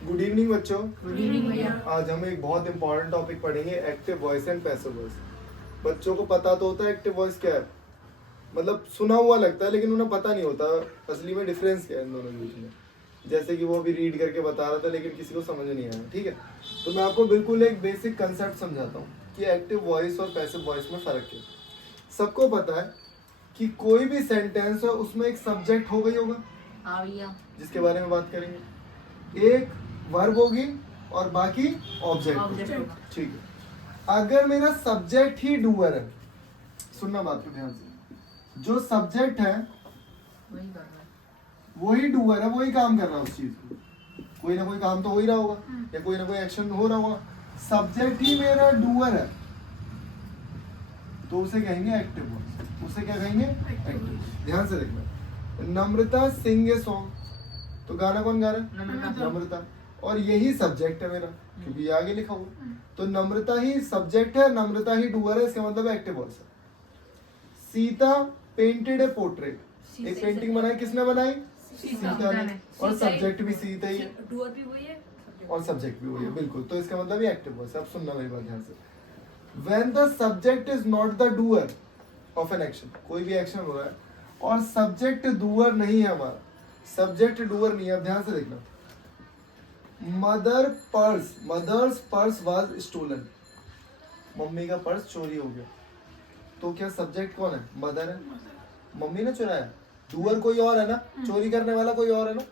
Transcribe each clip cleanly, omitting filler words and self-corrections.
Good evening बच्चों। Good evening भैया। आज हम एक बहुत इंपॉर्टेंट टॉपिक पढ़ेंगे, active voice and passive voice. बच्चों को पता तो होता है एक्टिव वॉइस क्या है, मतलब सुना हुआ लगता है लेकिन उन्हें पता नहीं होता असली में डिफरेंस क्या है इन दोनों के बीच में। जैसे कि वो अभी रीड करके बता रहा था लेकिन किसी को समझ नहीं आया। ठीक है, तो मैं आपको बिल्कुल एक बेसिक कंसेप्ट समझाता हूँ कि एक्टिव वॉइस और पैसिव वॉइस में फ़र्क क्या है। सबको पता है कि कोई भी सेंटेंस है उसमें एक सब्जेक्ट हो गई होगा, हाँ भैया। जिसके बारे में बात करेंगे। एक वर्ब होगी और बाकी ऑब्जेक्ट। ठीक है, अगर मेरा सब्जेक्ट ही डूअर है, सुनना बात को ध्यान से, जो सब्जेक्ट है वही कर रहा है। वही डूअर है, वही काम कर रहा है उस चीज को, कोई ना कोई काम तो हो ही रहा होगा या कोई ना कोई एक्शन हो रहा होगा। सब्जेक्ट ही मेरा डूअर है तो उसे कहेंगे एक्टिव वॉइस। उसे क्या कहेंगे? एक्टिव। ध्यान से देखना, नम्रता सिंग ए सॉन्ग, तो गाना कौन गा रहा है? नम्रता। और यही सब्जेक्ट है मेरा, क्योंकि ये आगे लिखा हुआ। तो नम्रता ही सब्जेक्ट है, नम्रता ही डूअर है, इसका मतलब एक्टिव वॉइस है। सीता पेंटेड ए पोर्ट्रेट, एक पेंटिंग बनाई, किसने बनाई? सीता ने। और सब्जेक्ट भी सीता ही है डूअर भी वही है और सब्जेक्ट भी वही है, बिल्कुल। तो इसका मतलब ये एक्टिव वॉइस है। अब सुनना मेरी बात ध्यान से। When the subject is not the doer of an action, कोई भी एक्शन हो रहा है और सब्जेक्ट डूअर नहीं है हमारा, सब्जेक्ट डूअर नहीं है। अब ध्यान से देखना, mother's purse was stolen, mummy का पर्स चोरी हो गया, तो क्या सब्जेक्ट कौन है? मदर है, मम्मी ने चुराया। डूअर कोई और है ना, चोरी करने वाला कोई और है ना।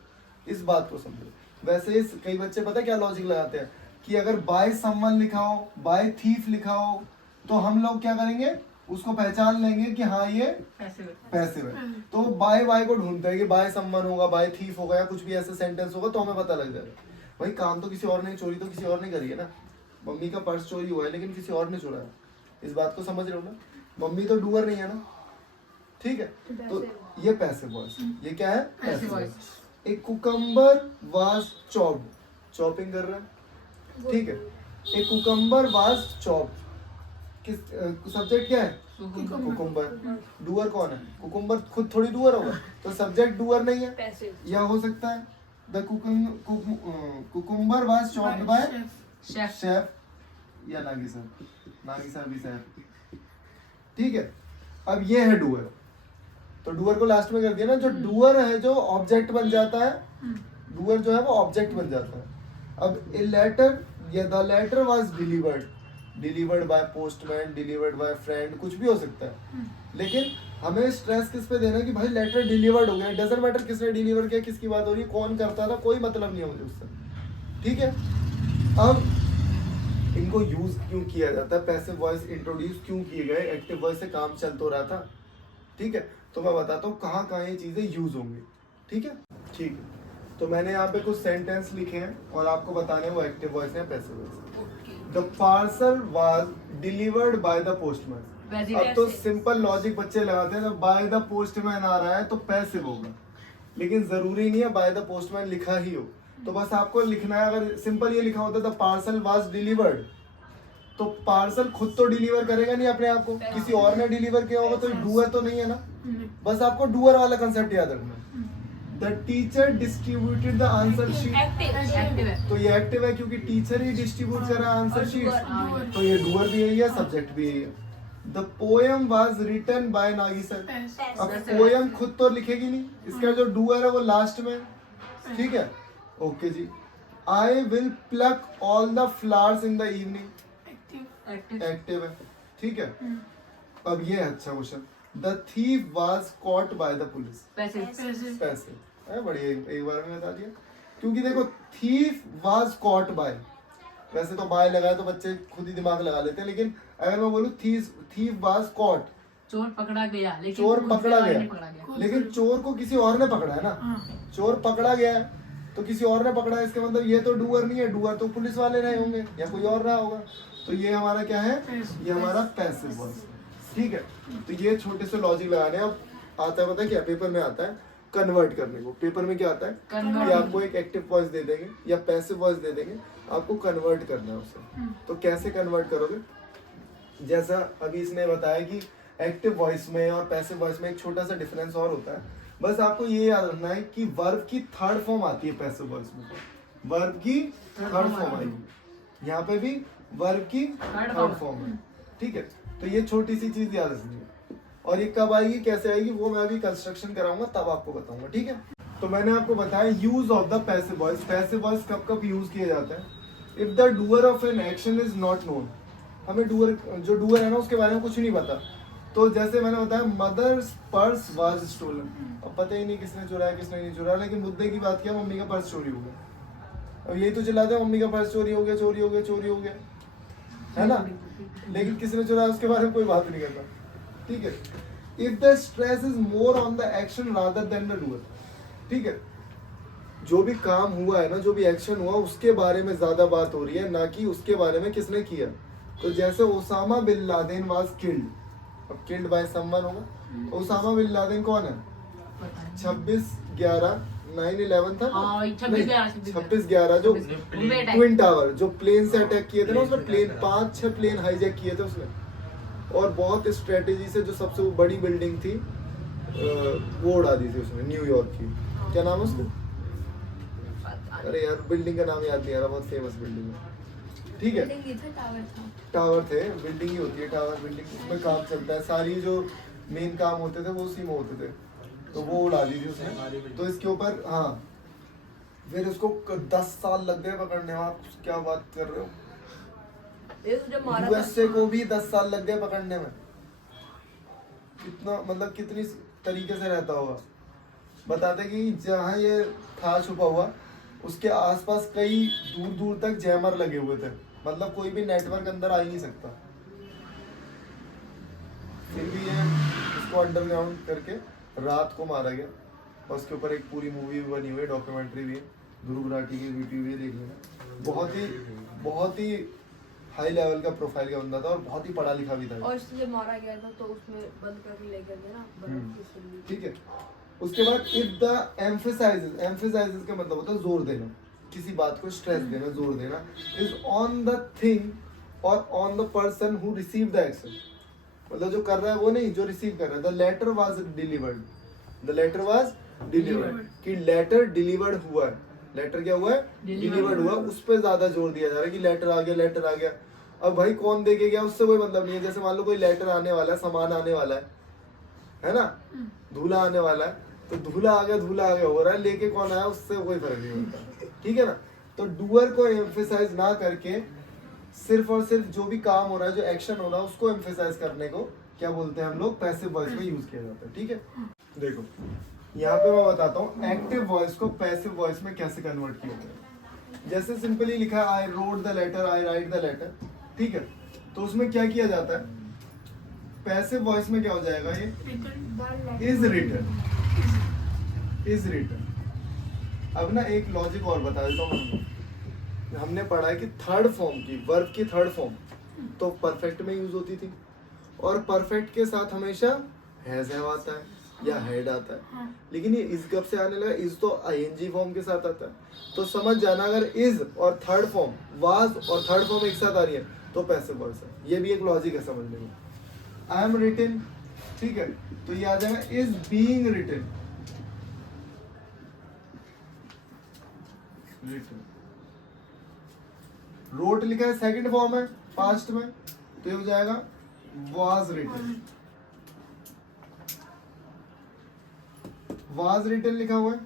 इस बात को समझो। वैसे कई बच्चे पता क्या लॉजिक लगाते हैं कि अगर बाय समवन लिखा हो, बाय थीफ लिखा हो, तो हम लोग क्या करेंगे, उसको पहचान लेंगे कि हाँ ये पैसिव है। तो बाय को ढूंढते हैं कि बाय समवन होगा, बाय थीफ होगा या कुछ भी ऐसा सेंटेंस होगा तो हमें पता लग जाएगा भाई काम तो किसी और ने, चोरी तो किसी और ने करी है ना। मम्मी का पर्स चोरी हुआ है लेकिन किसी और ने चुराया। इस बात को समझ रहे हो ना, मम्मी तो डूअर नहीं है ना। ठीक है, तो ये पैसिव वॉइस, ये क्या है? Passive voice. एक कुकम्बर वाज चॉप्ड, चॉपिंग कर रहा है। ठीक है, एक कुकम्बर वाज चॉप्ड, किस सब्जेक्ट क्या है? कुकुम्बर। डूअर कौन है? कुकुम्बर खुद थोड़ी डूअर होगा, तो सब्जेक्ट डूअर नहीं है। या हो सकता है the cucumber was chopped by chef या नागी सर भी शेफ। ठीक है, अब ये है डूअर, तो डूअर को लास्ट में कर दिया ना। जो डूअर है जो ऑब्जेक्ट बन जाता है, डूअर जो है वो ऑब्जेक्ट बन जाता है। अब ए लेटर या the letter was delivered by postman, delivered by friend, कुछ भी हो सकता है। लेकिन हमें स्ट्रेस किस पे देना कि भाई लेटर डिलीवर्ड हो गया, डजंट मैटर किसने डिलीवर किया, किसकी बात हो रही है, कौन करता था, कोई मतलब नहीं है मुझे उससे। ठीक है, अब इनको यूज क्यों किया जाता है, पैसिव वॉइस इंट्रोड्यूस क्यों किए गए, एक्टिव वॉइस से काम चल तो रहा था। ठीक है, तो मैं बताता हूँ कहाँ कहाँ ये चीजें यूज होंगी। ठीक है, ठीक है। तो मैंने यहाँ पे कुछ सेंटेंस लिखे हैं और आपको बताने हैं वो एक्टिव वॉइस है passive voice. The parcel was delivered by the postman. अब तो सिंपल लॉजिक बच्चे लगाते हैं, जब बाय द पोस्टमैन आ रहा है तो पैसिव होगा, लेकिन जरूरी नहीं है बाय द पोस्टमैन लिखा ही हो। तो बस आपको लिखना है, अगर सिंपल ये लिखा होता द पार्सल वाज डिलीवर्ड, तो पार्सल खुद तो डिलीवर करेगा नहीं अपने आप को, किसी और ने डिलीवर किया होगा, तो डूअर तो नहीं है ना। बस आपको डूअर वाला कंसेप्ट याद रखना है। The teacher distributed the answer sheet, active है। तो ये एक्टिव है क्योंकि टीचर ही डिस्ट्रीब्यूट कर रहा है आंसर शीट, तो ये डूअर भी यही है, सब्जेक्ट भी यही है। The poem was written by Nagi sir, अब पोएम खुद तो लिखेगी नहीं, इसका जो डूअर है वो लास्ट में। ठीक है, ओके जी। I will pluck all the flowers in the evening, active है। ठीक है, अब ये है अच्छा question, the thief was caught by the police, passive है। बढ़िया, एक बार में बता दिया, क्योंकि देखो थीफ वाज कॉट बाय, वैसे तो बाय लगाए तो बच्चे खुद ही दिमाग लगा लेते हैं, लेकिन अगर मैं बोलूं थीफ वाज कॉट, चोर पकड़ा गया, लेकिन चोर पकड़ा नहीं गया, लेकिन चोर को किसी और ने पकड़ा है ना। चोर पकड़ा गया है तो किसी और ने पकड़ा है, इसका मतलब ये तो डूअर नहीं है, डूअर तो पुलिस वाले रहे होंगे या कोई और रहा होगा। तो ये हमारा क्या है? ये हमारा पैसिव वॉइस। ठीक है, तो ये छोटे से लॉजिक लगाने। अब आता है, पता है क्या पेपर में आता है, कन्वर्ट करने को। पेपर में क्या आता है कि आपको एक एक्टिव वॉइस दे देंगे या पैसिव वॉइस दे देंगे, आपको कन्वर्ट करना है उसे। तो कैसे कन्वर्ट करोगे? जैसा अभी इसने बताया कि एक्टिव वॉइस में और पैसिव वॉइस में एक छोटा सा डिफरेंस और होता है। बस आपको ये याद रखना है कि वर्ब की थर्ड फॉर्म आती है पैसिव वॉइस में, वर्ब की थर्ड फॉर्म आएगी, यहाँ पे भी वर्ब की थर्ड फॉर्म है। ठीक है, तो ये छोटी सी चीज याद रखनी है। और ये कब आएगी कैसे आएगी वो मैं अभी कंस्ट्रक्शन कराऊंगा तब आपको बताऊंगा। ठीक है, तो मैंने आपको बताया use of the passive voice. Passive voice कब कब यूज किया जाता है? If the doer of an action is not known, हमें जो डूअर है ना उसके बारे में कुछ नहीं पता। तो जैसे मैंने बताया मदर्स पर्स वाज स्टोलन, अब पता ही नहीं किसने चुराया किसने नहीं चुराया, लेकिन मुद्दे की बात किया मम्मी का पर्स चोरी हो गया। अब यही तो चिल्लाते हैं मम्मी का पर्स चोरी हो गया चोरी हो गया चोरी हो गया, है ना, लेकिन किसने चुराया उसके बारे में कोई बात नहीं करता। ठीक है, if the stress is more on the action rather than the doer, ठीक है, जो भी काम हुआ है ना, जो भी एक्शन हुआ उसके बारे में ज्यादा बात हो रही है, ना कि उसके बारे में किसने किया। तो जैसे Osama bin Laden was killed, अब किल्ड बाय समवन होगा। ओसामा बिन लादेन कौन है? 26/11/9/11 था, हाँ, 26/11 जो मुंबई अटैक। ट्विन टावर जो प्लेन से अटैक किए थे ना, उसमें प्लेन 5-6 प्लेन हाईजैक किए थे उसने, और बहुत स्ट्रेटेजी से जो सबसे बड़ी बिल्डिंग थी वो उड़ा दी थी उसने, न्यूयॉर्क की। क्या नाम है उसका? अरे यार बिल्डिंग का नाम याद नहीं आ रहा, बहुत फेमस बिल्डिंग है। ठीक है, टावर थे, बिल्डिंग ही होती है टावर, बिल्डिंग उसमें काम चलता है, सारी जो मेन काम होते थे वो उसी में होते थे, तो वो उड़ा दी थी उसने। तो इसके ऊपर हाँ, फिर उसको 10 साल लग गए पकड़ने में। आप क्या बात कर रहे हो? यूएसए को भी 10 साल लग गए पकड़ने में। कितना मतलब कितनी तरीके से रहता होगा। बताते कि जहाँ ये था छुपा हुआ उसके आसपास कई दूर दूर तक जैमर लगे हुए थे, मतलब कोई भी नेटवर्क अंदर आ ही नहीं सकता। फिर भी ये इसको अंडरग्राउंड करके रात को मारा गया, और उसके ऊपर एक पूरी मूवी भी बनी हुई है, डॉक्यूमेंट्री भी है, ध्रुव राठी की वीडियो भी देख लेना। बहुत ही हाई लेवल का प्रोफाइल का बंदा था और बहुत ही पढ़ा लिखा भी था। और इसलिए मारा गया था तो उसमें बंद करके ले गए थे ना बर्फ की सिल्ली। ठीक है, उसके बाद इफ द एम्फेसाइजेस का मतलब होता है जोर देना, किसी बात को स्ट्रेस देना, जोर देना, इज ऑन द थिंग और on the person who receive the action, मतलब जो कर रहा है वो नहीं, जो रिसीव कर रहा है। The letter was delivered, the letter was delivered, कि लेटर डिलीवर्ड हुआ है, लेटर क्या हुआ है? डिलीवर्ड हुआ, उस पर ज्यादा जोर दिया जा रहा है कि लेटर आ गया लेटर आ गया। अब भाई कौन दे के गया उससे कोई मतलब नहीं है। जैसे मान लो कोई लेटर आने वाला है, सामान आने वाला है ना, दूल्हा आने वाला है, तो दूल्हा आ गया हो रहा है, लेके कौन आया उससे कोई फर्क नहीं होता। ठीक है ना, तो डूअर को एम्फेसाइज ना करके सिर्फ और सिर्फ जो भी काम हो रहा है, जो एक्शन हो रहा है, उसको एम्फेसाइज करने को क्या बोलते हैं हम लोग? पैसिव वॉइस में यूज किया जाता है। ठीक है, देखो यहाँ पे मैं बताता हूँ एक्टिव वॉइस को पैसिव वॉइस में कैसे कन्वर्ट किया जाए। जैसे सिंपली लिखा I wrote the letter, I write the letter, ठीक है, तो उसमें क्या किया जाता है? पैसिव वॉइस में क्या हो जाएगा? ये इज रिटन। अब ना एक लॉजिक और बता देता हूँ। हमने पढ़ा है कि थर्ड फॉर्म की, वर्ब की थर्ड फॉर्म तो परफेक्ट में यूज होती थी, और परफेक्ट के साथ हमेशा हैज हैव आता है या हेड आता है। लेकिन ये इज कब से आने लगा? इज तो आईएनजी फॉर्म के साथ आता है। तो समझ जाना, अगर इज और थर्ड फॉर्म, वाज और थर्ड फॉर्म एक साथ आ रही है तो पैसिव वॉइस है। ये भी एक लॉजिक है समझने में। आई एम रिटन, ठीक है, तो ये आ जाएगा इज बीइंग रिटन। रोट लिखा है, सेकंड फॉर्म है पास्ट में, तो ये हो जाएगा वाज रिटन। वाज रिटन लिखा हुआ है,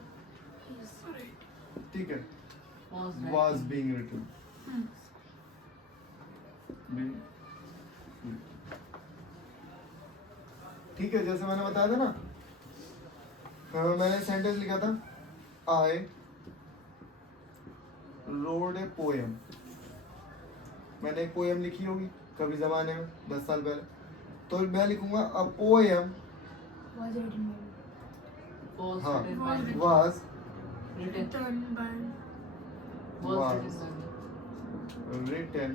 ठीक है, वाज बीइंग रिटन। ठीक है, जैसे मैंने बताया था ना, मैंने सेंटेंस लिखा था आई रोड ए पोएम। मैंने एक पोएम लिखी होगी कभी जमाने में 10 साल पहले, तो मैं लिखूंगा a poem was written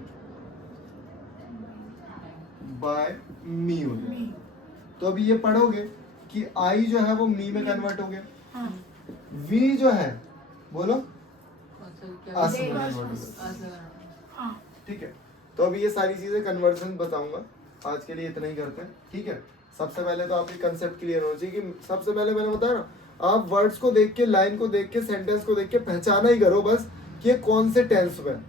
by me only। तो अभी ये पढ़ोगे कि आई जो है वो मी में कन्वर्ट हो गया, वी जो है बोलो अस में कन्वर्ट हो गया। ठीक है, तो अभी ये सारी चीजें कन्वर्जन बताऊंगा, आज के लिए इतना ही करते हैं। ठीक है, सबसे पहले तो आपके कंसेप्ट क्लियर होना चाहिए कि सबसे पहले मैंने बताया ना, आप वर्ड्स को देख के, लाइन को देख के, सेंटेंस को देख के पहचाना ही करो बस कि ये कौन से टेंस में है।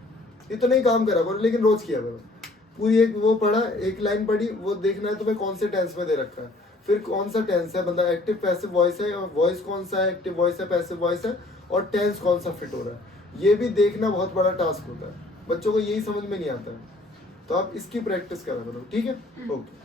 ये तो नहीं काम करा करो, लेकिन रोज किया करो। पूरी एक वो पढ़ा, एक लाइन पढ़ी, वो देखना है तुम्हें कौन से टेंस में दे रखा है, फिर कौन सा टेंस है, मतलब एक्टिव पैसिव वॉइस है, और वॉइस कौन सा है, एक्टिव वॉइस है, पैसिव वॉइस है, और टेंस कौन सा फिट हो रहा है। ये भी देखना बहुत बड़ा टास्क होता है, बच्चों को यही समझ में नहीं आता है। तो आप इसकी प्रैक्टिस करा करो, ठीक है। ओके।